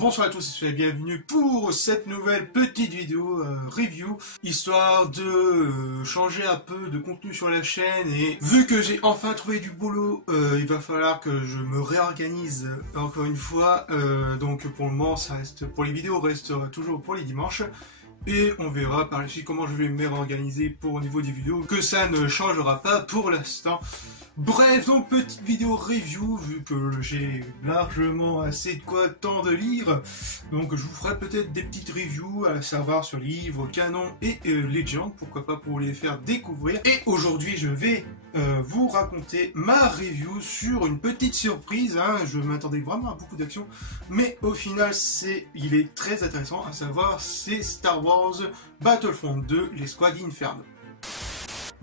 Bonsoir à tous et bienvenue pour cette nouvelle petite vidéo review, histoire de changer un peu de contenu sur la chaîne. Et vu que j'ai enfin trouvé du boulot, il va falloir que je me réorganise encore une fois. Donc pour le moment, ça reste pour les vidéos, restera toujours pour les dimanches. Et on verra par la suite comment je vais me réorganiser pour au niveau des vidéos, que ça ne changera pas pour l'instant. Bref, donc petite vidéo review, vu que j'ai largement assez de quoi temps de lire. Donc je vous ferai peut-être des petites reviews à savoir sur livres, canon et Legend, pourquoi pas pour les faire découvrir. Et aujourd'hui je vais vous raconter ma review sur une petite surprise, hein. Je m'attendais vraiment à beaucoup d'action, mais au final il est très intéressant, à savoir c'est Star Wars Battlefront 2, les Squad Inferno.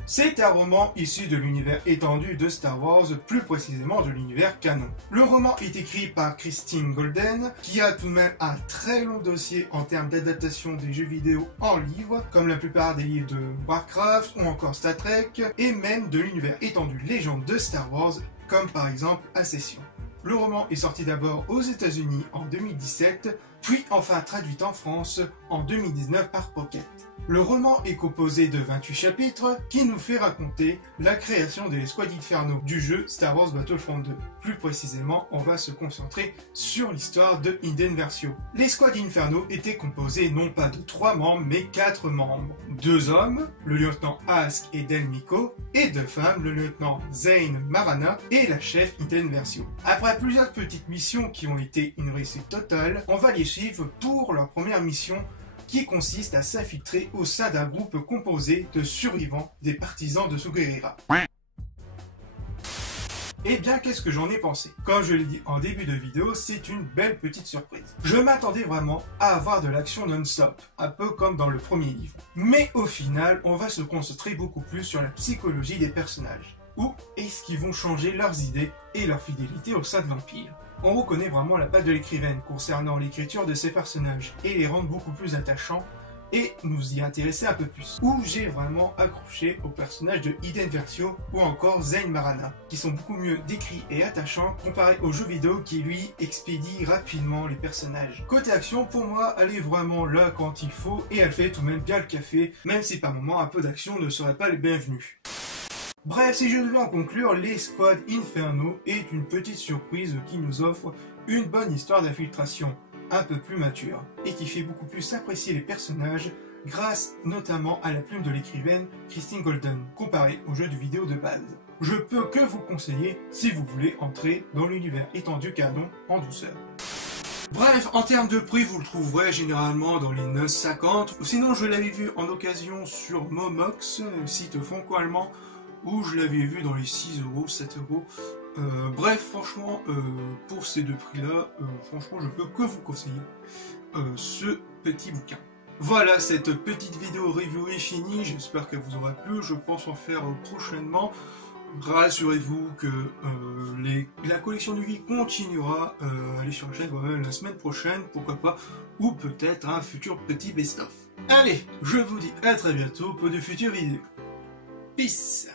C'est un roman issu de l'univers étendu de Star Wars, plus précisément de l'univers canon. Le roman est écrit par Christine Golden, qui a tout de même un très long dossier en termes d'adaptation des jeux vidéo en livre, comme la plupart des livres de Warcraft ou encore Star Trek, et même de l'univers étendu légende de Star Wars, comme par exemple Ascension. Le roman est sorti d'abord aux États-Unis en 2017, puis enfin traduit en France en 2019 par Pocket. Le roman est composé de 28 chapitres qui nous fait raconter la création des Squad Inferno du jeu Star Wars Battlefront 2. Plus précisément, on va se concentrer sur l'histoire de Iden Versio. Les Squad Inferno étaient composés non pas de 3 membres mais 4 membres. 2 hommes, le lieutenant Ask et Del Meeko, et 2 femmes, le lieutenant Zane Marana et la chef Iden Versio. Après plusieurs petites missions qui ont été une réussite totale, on va les suivre pour leur première mission, qui consiste à s'infiltrer au sein d'un groupe composé de survivants des partisans de Suguerira. Eh bien, qu'est-ce que j'en ai pensé? Comme je l'ai dit en début de vidéo, c'est une belle petite surprise. Je m'attendais vraiment à avoir de l'action non-stop, un peu comme dans le premier livre. Mais au final, on va se concentrer beaucoup plus sur la psychologie des personnages. Où est-ce qu'ils vont changer leurs idées et leur fidélité au sein de l'Empire? On reconnaît vraiment la patte de l'écrivaine concernant l'écriture de ces personnages et les rendre beaucoup plus attachants et nous y intéresser un peu plus. Où j'ai vraiment accroché aux personnages de Iden Versio ou encore Zane Marana, qui sont beaucoup mieux décrits et attachants comparé aux jeux vidéo qui lui expédient rapidement les personnages. Côté action, pour moi, elle est vraiment là quand il faut et elle fait tout de même bien le café, même si par moments un peu d'action ne serait pas les bienvenus. Bref, si je devais en conclure, les Squad Inferno est une petite surprise qui nous offre une bonne histoire d'infiltration, un peu plus mature, et qui fait beaucoup plus apprécier les personnages grâce notamment à la plume de l'écrivaine Christine Golden, comparée aux jeux de vidéo de base. Je peux que vous conseiller si vous voulez entrer dans l'univers étendu canon en douceur. Bref, en termes de prix, vous le trouverez généralement dans les 9,50, sinon je l'avais vu en occasion sur Momox, site franco-allemand, où je l'avais vu dans les 6 €, 7 €. Bref, franchement, pour ces deux prix-là, franchement, je peux que vous conseiller ce petit bouquin. Voilà, cette petite vidéo review est finie. J'espère qu'elle vous aura plu. Je pense en faire prochainement. Rassurez-vous que la collection du geek continuera. Allez sur la chaîne, voilà, la semaine prochaine, pourquoi pas, ou peut-être un futur petit best-of. Allez, je vous dis à très bientôt pour de futures vidéos. Peace!